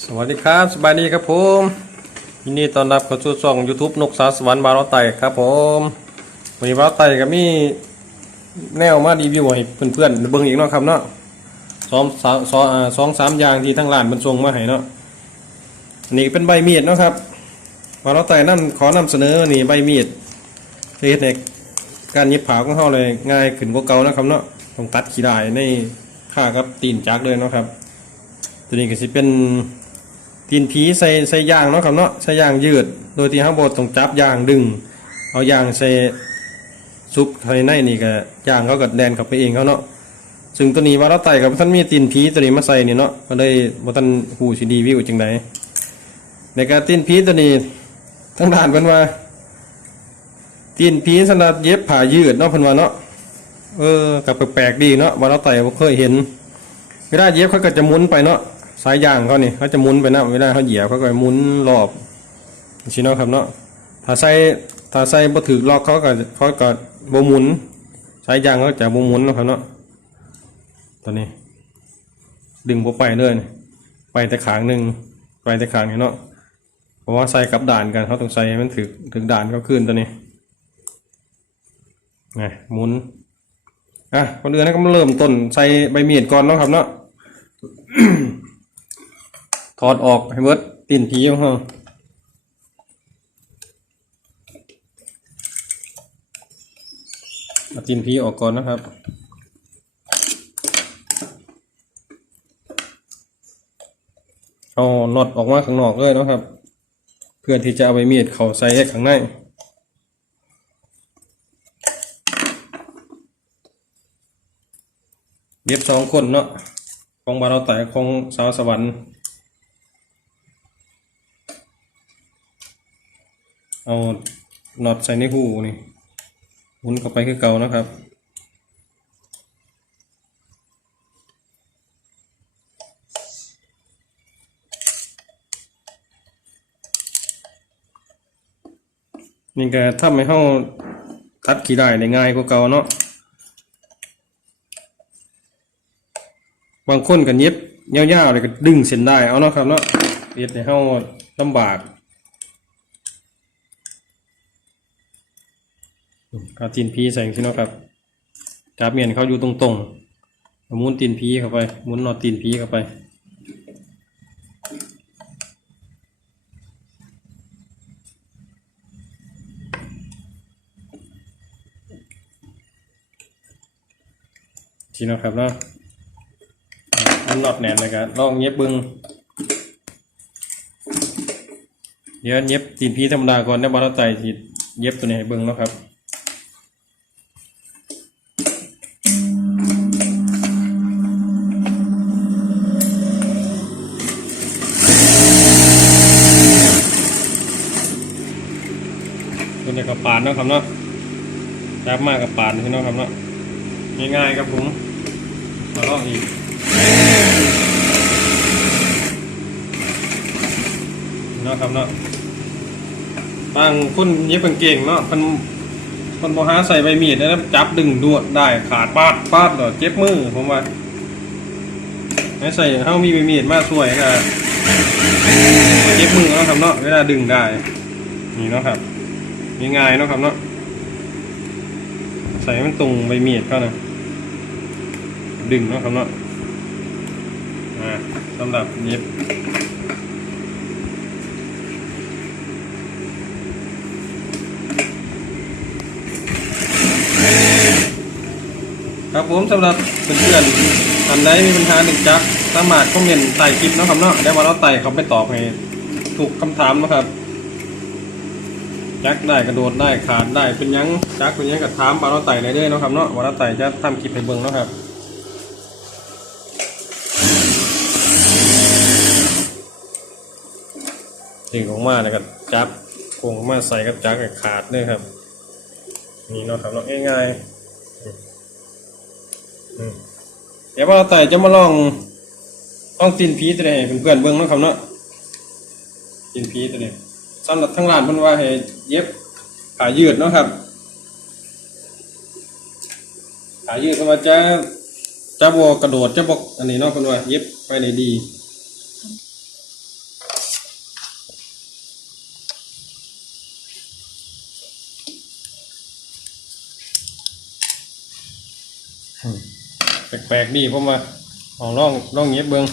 สวัสดีครับ สบายดีครับผมยินดีต้อนรับเข้าสู่ช่อง YouTube นกสาวสวรรค์บาร์เราไต่ครับผมวันนี้บาร์เราไต่ก็มีแนวมารีวิวให้เพื่อนๆเบิ่งอีกเนาะครับเนาะสองสามสองสองสามอย่างที่ทั้งร้านมันส่งมาให้เนาะอันนี่เป็นใบมีดเนาะครับบาร์เราไต่นั่นขอนำเสนอนี่ใบมีดเฮ็ดในการเย็บผ้าของเขาเลยง่ายขึ้นกว่าเก่านะครับเนาะต้องตัดขี้ได้ในค่ากับตีนจักเลยเนาะครับตัวนี้ก็สิเป็น ตีนผีใส่ใส่ยางเนาะครับเนาะใส่ยางยืด โดยที่ข้างบนต้องจับยางดึง เอายางใส่ซุปภายในนี่ก็ยางเขาก็แดนเข้าไปเองเขาเนาะซึ่งตัวนี้ว่าเราไต่กับท่านมีตีนผีตัวนี้มาใส่นี่เนาะก็เลยบ่ท่านหูสิดีวิวจังไดในการตีนผีตัวนี้ทั้งด่านเพิ่นว่า ตีนผีสำหรับเย็บผ้ายืดเนาะเพิ่นว่าเนาะเออกับแปลกๆดีเนาะว่าเราไต่บ่เคยเห็นเวลาเยียบเขาก็จะหมุนไปเนาะ สายยางเขานี่เขาจะมุนไปนะเวลาเขาเหยียบเขาก็มุนรอบชิเนาะครับเนาะถ้าใส่ถ้าใส่บ่ถือล็อกเขาก็เขาก็บ่หมุนสายยางเขาจะบ่หมุนนะครับเนาะตอนนี้ ดึงบ่ไปเลยไปแต่ขางหนึ่งไปแต่ขางนี้เนาะเพราะว่าใส่กับด่านกันเขาต้องใส่ให้มันถึกถึกด่านเขาขึ้นตัวนี้ไงหมุนอะคนอื่นนะก็มาเริ่มต้นใส่ใบมีดก่อนเนาะครับเนาะ ถอดออกให้เบิดตีนผีของเราเอาตีนผีออกก่อนนะครับเอาน็อตออกมาข้างนอกเลยนะครับ เพื่อที่จะเอาใบมีดเข้าใส่ข้างในเย็บสองคนเนาะของบาเราแต่ของสาวสวรรค์ เอาน็อตใส่ในหูนี่หมุนเข้าไปคือเก่านะครับนี่ก็ทำให้เขาตัดขี้ได้ได้ง่ายกว่าเก่าเนาะบางคนก็เย็บยาวๆเลยก็ดึงเส้นได้เอาเนาะครับเนาะเย็บในเฮาลำบาก เอาตีนพีใส่ที่นะครับจับเมียนเขาอยู่ตรงๆหมุนตีนพีเข้าไปหมุนนอตีนพีเข้าไปทีนะครับเนาะมันน็อตแหนมเลยครับลองเย็บเบึงเดี๋ยวเย็บตีนพีธรรมดาก่อนได้บาร์ไตทีเย็บตัวนี้ให้บึงเนาะครับานนะครับเนาะจับมากกับปานพี่เนาะครับเนาะง่ายๆครับผมมาลองอีกนะครับเนาะบางคนเย็บกางเกงเนาะมันคนบอหาใส่ใบมีดแล้วจับดึงดวดได้ขาดปาดปาดเดี๋ยวเจ็บมือผมว่าให้ใส่เขามีใบมีดมาสวยก็เจ็บมือนะครับเนาะเวลาดึงได้นี่นะครับ ง่ายๆเนาะครับเนาะใส่ให้มันตรงใบมีดก็นะดึงเนาะครับเนาะอ่าสำหรับเย็บครับผมสำหรับเพื่อนๆท่านใดมีปัญหาหนึ่งจักสามารถคอมเมนต์ใต้คลิปนะครับเนาะได้มาเราไต่เขาไปตอบให้ถูกคำถามนะครับ จักได้กระโดดได้ขาดได้เป็นยังจักเป็นยังกับถามมาเราไต่เรื่อยๆเนาะครับเนาะว่าเราไต่จะทำคลิปให้เบิ่งเนาะครับดึงออกมาแล้วก็จับโค้งมาใส่กับจักให้ขาดเลยครับนี่เนาะครับเนาะง่ายๆเดี๋ยวเราไต่จะมาลองลองตีนผีตัวนี้เพื่อนเบิ่งเนาะครับเนาะตีนผีตัวนี้ สำหรับทั้งร้านเพิ่นว่าให้เย็บขายืดเนาะครับขายืดเพิ่นว่าจะจะบวกระโดดจะบกอันนี้เนาะเพิ่นว่าเย็บไปได้ดีแปลกๆดีผมว่าลองลองเย็บเบิ่ง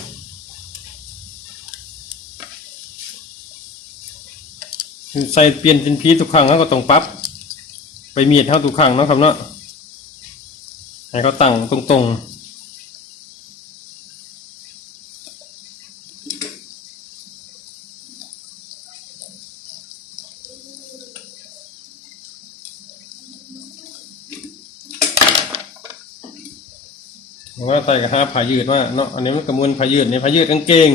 ใส่เปลี่ยนเป็นพีทุกครั้งแล้วก็ต้องปรับไปเมียดเท่าทุกครั้งเนาะครับเนาะให้เขาตั้งตรงๆผมว่าใส่กับห้าผายืดว่าเนาะอันนี้มันกระมวลผายืดเนี่ยผายืดกางเกง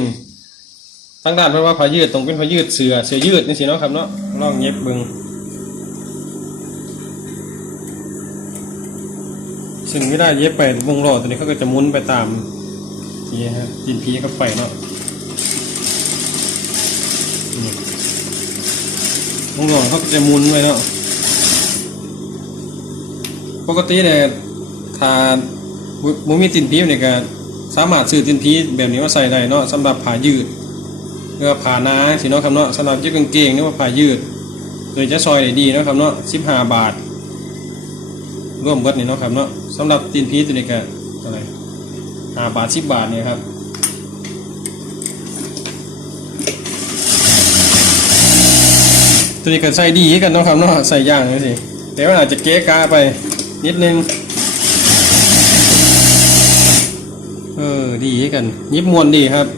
ทั้งด้านเพราะว่าผายืดตรงเป็นผายืดเสือเสือยืดนี่สิเนาะครับเนาะลองเย็บเบิงซึ่งไม่ได้เย็บไปวงล้อตัวนี้เขาก็จะมุนไปตามนี่ฮะดินพีก็ไปเนาะวงล้อเขาก็จะมุนไปเนาะปกติเนี่ยถ้าบ่มีตินพีเนี่ยก็สามารถซื้อตินพีแบบนี้มาใส่ได้เนาะสำหรับผ้ายืด พื่อผ้านาสิเนาะครับเนาะสำหรับเย็บกางเกงนี่ว่าผ้ายืดโดยจะซอยได้ดีนะครับเนาะ15บาทร่วมเบิดนี่เนาะครับเนาะสำหรับตีนพีตัวนี้ก็เท่าไหร่ห้าบาทสิบบาทเนี่ยครับตัวนี้ก็ใส่ดีกันเนาะครับเนาะใส่ย่างนี่สิแต่ว่าอาจจะเก๊กาไปนิดนึงเออดีกันยิบมวนดีครับ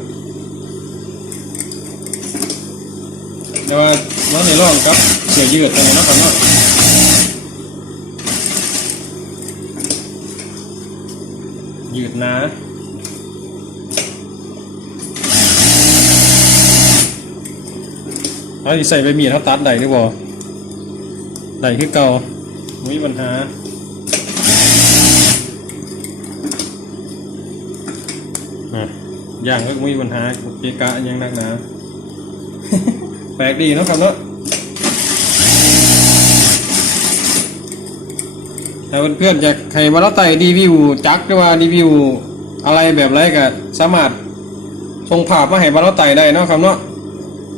แต่ว่าน้องในร่องครับเสียยืดตรงนี้นะครับเนาะยืดนะเอาใส่ใบมีดเขาตัดได้หรือบ่ได้คือเก่าไม่มีปัญหาอะย่างก็ไม่มีปัญหาเกะกะยังนักหนา แปลกดีเนาะครับเนาะถ้าเพื่อนๆอยากให้มาเล่าไต่รีวิวจักรหรือว่ารีวิวอะไรแบบไรก็สามารถส่งภาพมาให้มาเล่าไต่ได้เนาะครับเนาะ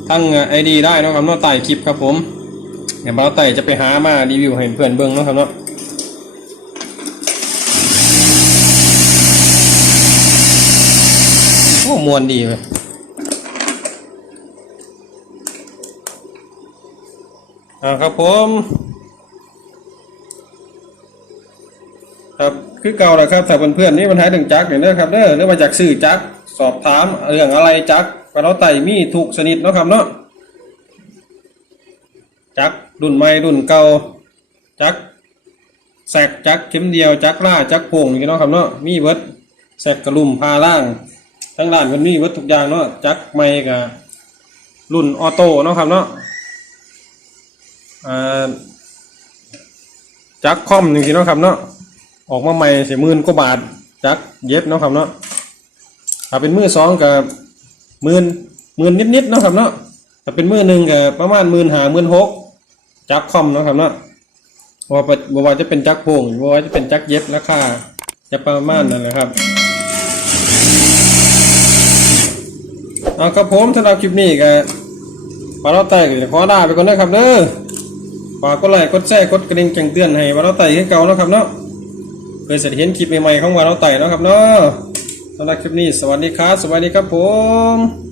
ทั้งไอดีได้เนาะครับเนาะไต่คลิปครับผมเดี๋ยวมาเล่าไต่จะไปหามารีวิวให้เพื่อนเบิ่งเนาะครับเนาะโอ้มวนดีเลย อ่าครับผมครับคือเก่าแหละครับถ้าเพื่อนๆนี่ปัญหาถึงจักรเนี่ยนะครับเด้อหรือมาจากสื่อจักรสอบถามเรื่องอะไรจักรปลาเราไต่มีถูกสนิทเนาะครับเนาะจักรุ่นใหม่รุ่นเก่าจักรแสกจักรเข็มเดียวจักรล่าจักรโป่งนี่เนาะครับเนาะมีเบิร์ดแสกกระลุมพาล่าง ทั้งด้านมันมีเบิร์ดทุกอย่างเนาะจักรใหม่กับรุ่นออโต้เนาะครับเนาะ จักคอมจริงๆเนาะครับเนาะออกมาใหม่เสียหมื่นกว่าบาทจักเย็บเนาะครับเนาะถ้าเป็นมือสองกับหมื่นหมื่นนิดๆเนาะครับเนาะถ้าเป็นมือหนึ่งกับประมาณหมื่นหาหมื่นหกจักคอมเนาะครับเนาะว่าปะบ่ว่าจะเป็นจักโป่งว่าจะเป็นจักเย็บราคาจะประมาณนั่นแหละครับเอาครับผมสำหรับคลิปนี้ก็ปลาเราไต่ก็ขอลาไปก่อนนะครับเด้อ ฝากกดไลค์กดแชร์กดกระดิ่งแจ้งเตือนให้วาเราไต่ให้เก่าเนาะครับเนาะเพื่อจะเห็นคลิปใหม่ๆของวานเราไต่เนาะครับเนาะสำหรับคลิปนี้สวัสดีครับ สวัสดีครับผม